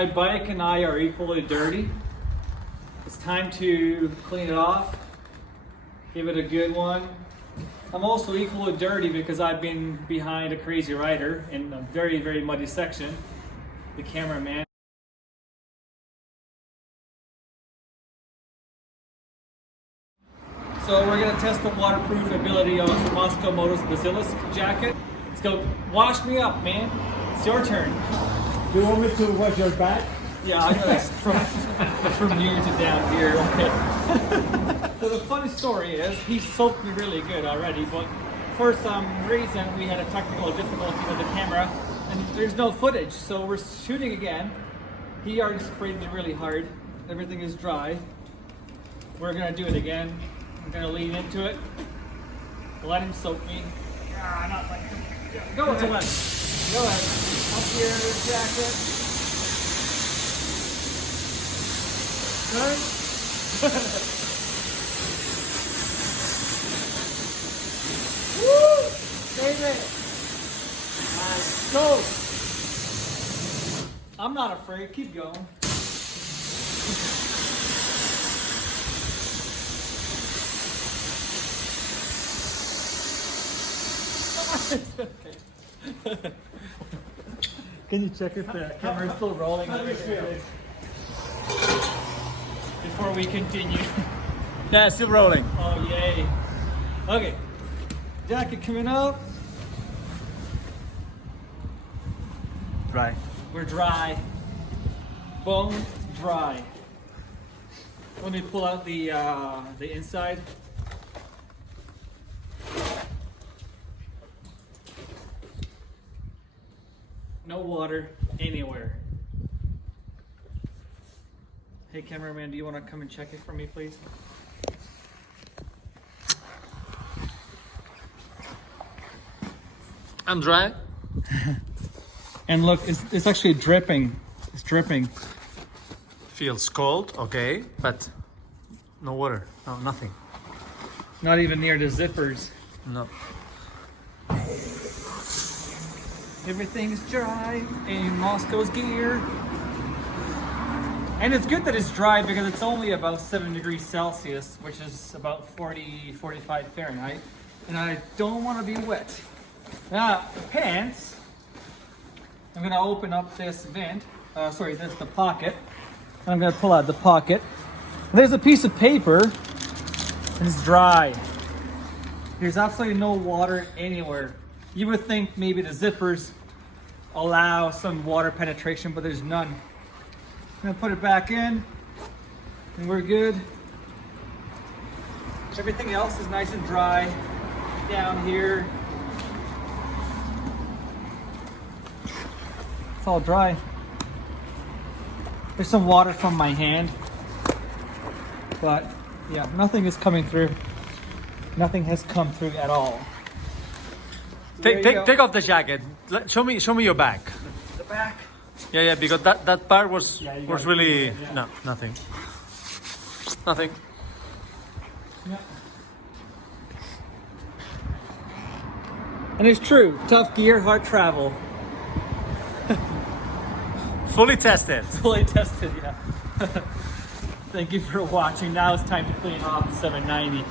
My bike and I are equally dirty. It's time to clean it off, give it a good one. I'm also equally dirty because I've been behind a crazy rider in a very, very muddy section, the cameraman. So we're gonna test the waterproof ability of Mosko Moto's Basilisk jacket. Let's go, wash me up, man. It's your turn. Do you want me to wash your back? Yeah, I know from here to down here. Okay. So the funny story is, he soaked me really good already, but for some reason we had a technical difficulty with the camera, and there's no footage. So we're shooting again. He already sprayed me really hard. Everything is dry. We're gonna do it again. I'm gonna lean into it. Let him soak me. Not like go ahead. Go ahead. Up your jacket. Good. Woo! Baby. Let's go. I'm not afraid. Keep going. Okay. Can you check if the camera is still rolling? Before we continue. Yeah, it's still rolling. Oh, yay. Okay. Jacket coming up. Dry. We're dry. Bone dry. Let me pull out the inside. No water anywhere. Hey cameraman, do you want to come and check it for me, please? I'm dry. And look, it's actually dripping. It's dripping. Feels cold, okay, but no water, no nothing. Not even near the zippers. No. Everything's dry in Mosko's gear. And it's good that it's dry because it's only about 7 degrees Celsius, which is about 45 Fahrenheit. And I don't want to be wet. Now, the pants, I'm going to open up this vent. That's the pocket. And I'm going to pull out the pocket. There's a piece of paper, and it's dry. There's absolutely no water anywhere. You would think maybe the zippers allow some water penetration, but there's none. I'm gonna put it back in, and we're good. Everything else is nice and dry down here. It's all dry. There's some water from my hand, but yeah, nothing is coming through. Nothing has come through at all. Take off the jacket. Show me your back. The back. Yeah, because that part was really yeah. no, nothing. Nothing. Yeah. And it's true. Tough gear, hard travel. Fully tested. Fully tested, yeah. Thank you for watching. Now it's time to clean off the 790.